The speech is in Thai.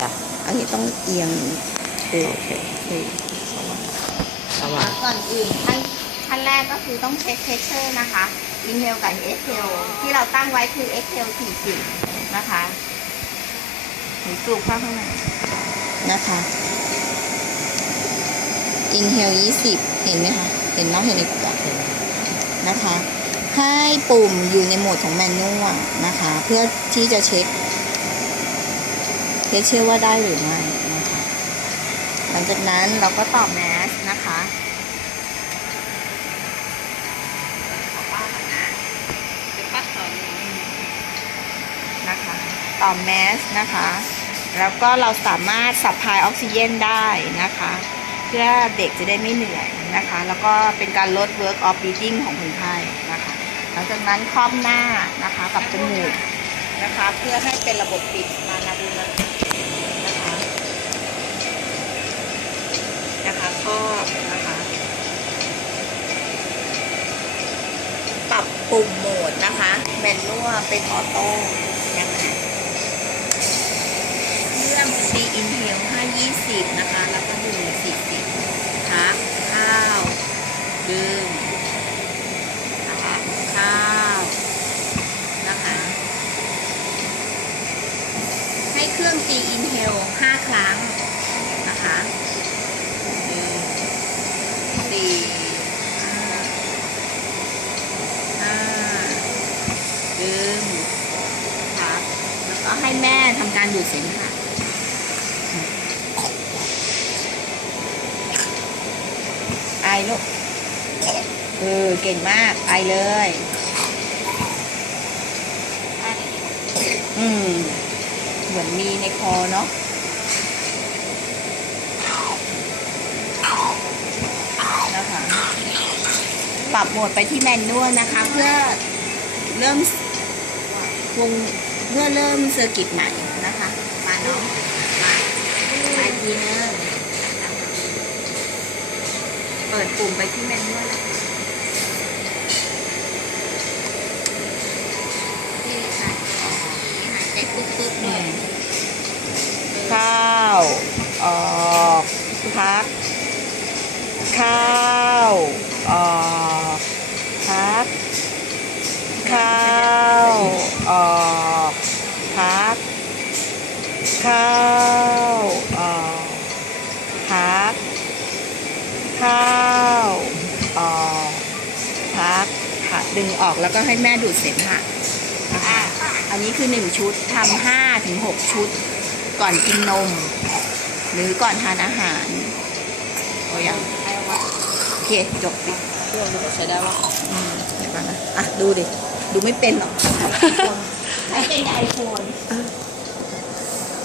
จ้ะอันนี้ต้องเอียงโอเคสว่างก่อนอื่นขั้นแรกก็คือต้องเช็คเทสเชอร์นะคะอินเทลกับ Excel ที่เราตั้งไว้คือ Excel 40นะคะหรือสูบเข้าข้างในนะคะIntel 20เห็นไหมคะเห็นเนาะเห็นในกระดาษนะคะให้ปุ่มอยู่ในโหมดของแมนนวลนะคะเพื่อที่จะเช็คเชื่อว่าได้หรือไม่นะคะหลังจากนั้นเราก็ต่อแมสนะคะต่อแมสนะคะแล้วก็เราสามารถสัพพลายออกซิเจนได้นะคะเพื่อเด็กจะได้ไม่เหนื่อยนะคะแล้วก็เป็นการลด work of breathing ของคนไข้นะคะหลังจากนั้นครอบหน้านะคะกับจมูกนะคะเพื่อให้เป็นระบบปิดมานาดูนะคะครอบนะคะปรับปุ่มโหมดนะคะแมนนวลเป็นออโต้นะคะเรื่อง C Intel 520นะคะแล้วก็ดู40พักข้าวดื่มพักข้าวนะคะให้เครื่อง C Intel 5 ครั้งนะคะดื่มพักแล้วก็ให้แม่ทำการดูดเสมหะไอลูกเก่งมากไอเลยเหมือนมีในคอเนาะนะคะปรับโหมดไปที่แมนนวลนะคะเพื่อเริ่มเซอร์กิตใหม่นะคะมาเนาะมาทีนึงเปิดปุ่มไปที่แมนนวลนะคะที่หายออกที่หายใจปึ๊บๆเลยข้าวออกพักข้าวออกพักข้าวออกพักข้าวออกพักข้าวออกพักค่ะดึงออกแล้วก็ให้แม่ดูดเสมหะนะคะอันนี้คือ1ชุดทำ5 ถึง 6 ชุดก่อนกินนมหรือก่อนทานอาหารโอ้ยังโอเคจบดิเครื่องมันใช้ได้ว่าเดี๋ยวก่อนนะดูดิดูไม่เป็นหรอกให้เป็นไอโฟน